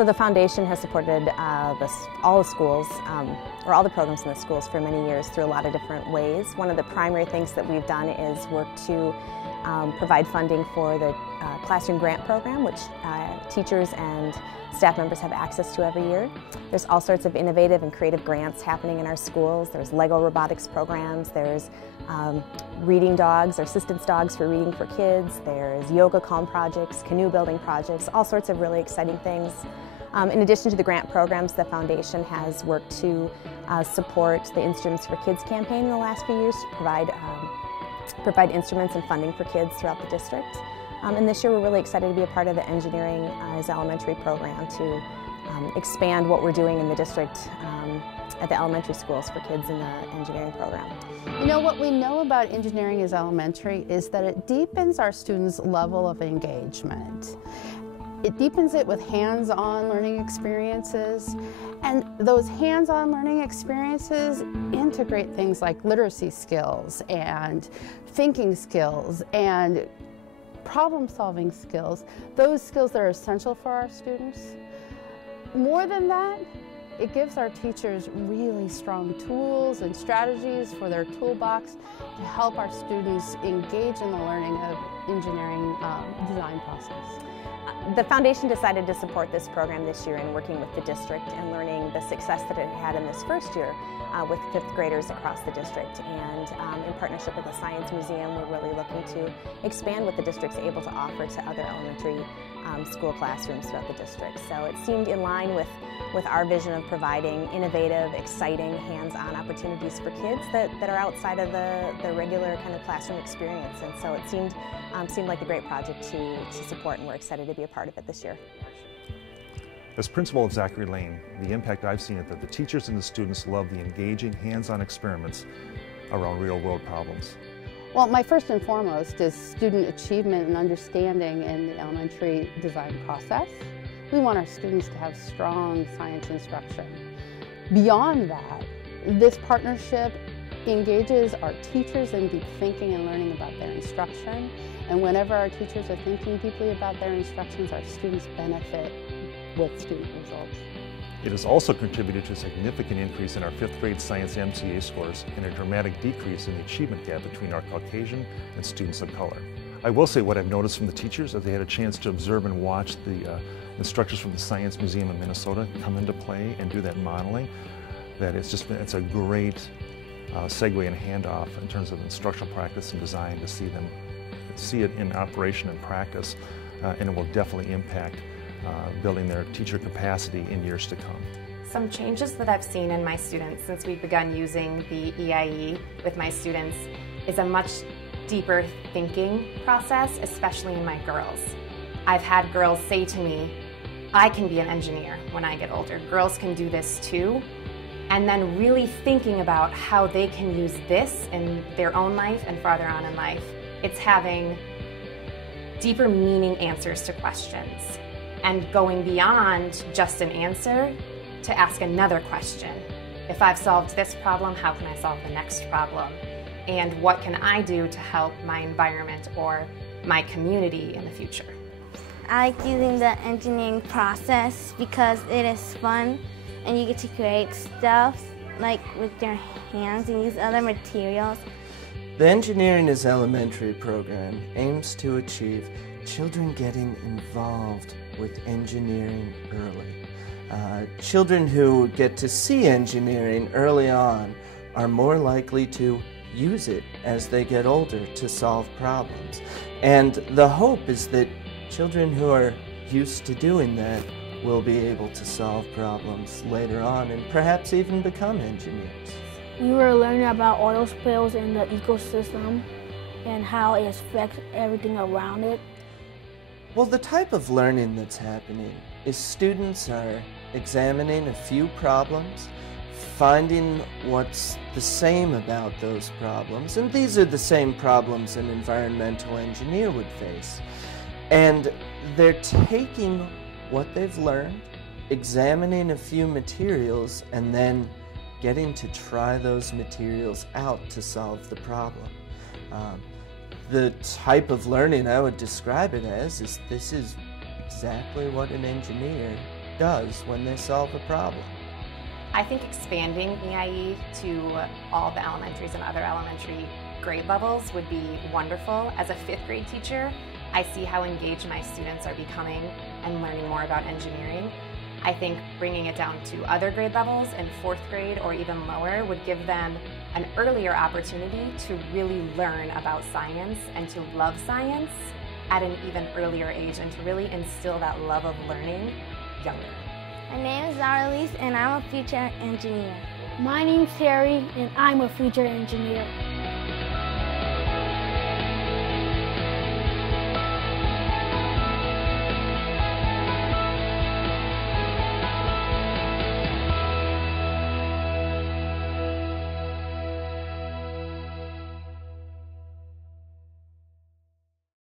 So the foundation has supported all the schools, or all the programs in the schools for many years through a lot of different ways. One of the primary things that we've done is work to provide funding for the classroom grant program, which teachers and staff members have access to every year. There's all sorts of innovative and creative grants happening in our schools. There's Lego robotics programs, there's reading dogs or assistance dogs for reading for kids, there's yoga calm projects, canoe building projects, all sorts of really exciting things. In addition to the grant programs, the foundation has worked to support the Instruments for Kids campaign in the last few years to provide instruments and funding for kids throughout the district. And this year we're really excited to be a part of the Engineering as Elementary program to expand what we're doing in the district at the elementary schools for kids in the engineering program. You know, what we know about Engineering as Elementary is that it deepens our students' level of engagement. It deepens it with hands-on learning experiences, and those hands-on learning experiences integrate things like literacy skills and thinking skills and problem-solving skills, those skills that are essential for our students. More than that, it gives our teachers really strong tools and strategies for their toolbox to help our students engage in the learning of engineering design process. The foundation decided to support this program this year in working with the district and learning the success that it had in this first year with fifth graders across the district. And in partnership with the Science Museum, we're really looking to expand what the district's able to offer to other elementary school classrooms throughout the district. So it seemed in line with our vision of providing innovative, exciting, hands-on opportunities for kids that are outside of the regular kind of classroom experience. And so it seemed like a great project to support, and we're excited to be a part of it this year. As principal of Zachary Lane, the impact I've seen is that the teachers and the students love the engaging, hands-on experiments around real-world problems. Well, my first and foremost is student achievement and understanding in the elementary design process. We want our students to have strong science instruction. Beyond that, this partnership engages our teachers in deep thinking and learning about their instruction. And whenever our teachers are thinking deeply about their instructions, our students benefit with student results. It has also contributed to a significant increase in our fifth grade science MCA scores and a dramatic decrease in the achievement gap between our Caucasian and students of color. I will say what I've noticed from the teachers as they had a chance to observe and watch the instructors from the Science Museum in Minnesota come into play and do that modeling, that it's a great segue and handoff in terms of instructional practice and design to see it in operation and practice, and it will definitely impact building their teacher capacity in years to come. Some changes that I've seen in my students since we've begun using the EIE with my students is a much deeper thinking process, especially in my girls. I've had girls say to me, I can be an engineer when I get older. Girls can do this too. And then really thinking about how they can use this in their own life and farther on in life. It's having deeper meaning answers to questions and going beyond just an answer to ask another question. If I've solved this problem, how can I solve the next problem? And what can I do to help my environment or my community in the future? I like using the engineering process because it is fun and you get to create stuff like with your hands and use other materials. The Engineering as Elementary program aims to achieve children getting involved with engineering early. Children who get to see engineering early on are more likely to use it as they get older to solve problems. And the hope is that children who are used to doing that will be able to solve problems later on and perhaps even become engineers. We were learning about oil spills in the ecosystem and how it affects everything around it. Well, the type of learning that's happening is students are examining a few problems, finding what's the same about those problems, and these are the same problems an environmental engineer would face. And they're taking what they've learned, examining a few materials, and then getting to try those materials out to solve the problem. The type of learning I would describe it as is this is exactly what an engineer does when they solve a problem. I think expanding EIE to all the elementaries and other elementary grade levels would be wonderful. As a 5th grade teacher, I see how engaged my students are becoming and learning more about engineering. I think bringing it down to other grade levels in 4th grade or even lower would give them an earlier opportunity to really learn about science and to love science at an even earlier age and to really instill that love of learning younger. My name is Zaralise and I'm a future engineer. My name's Terry and I'm a future engineer.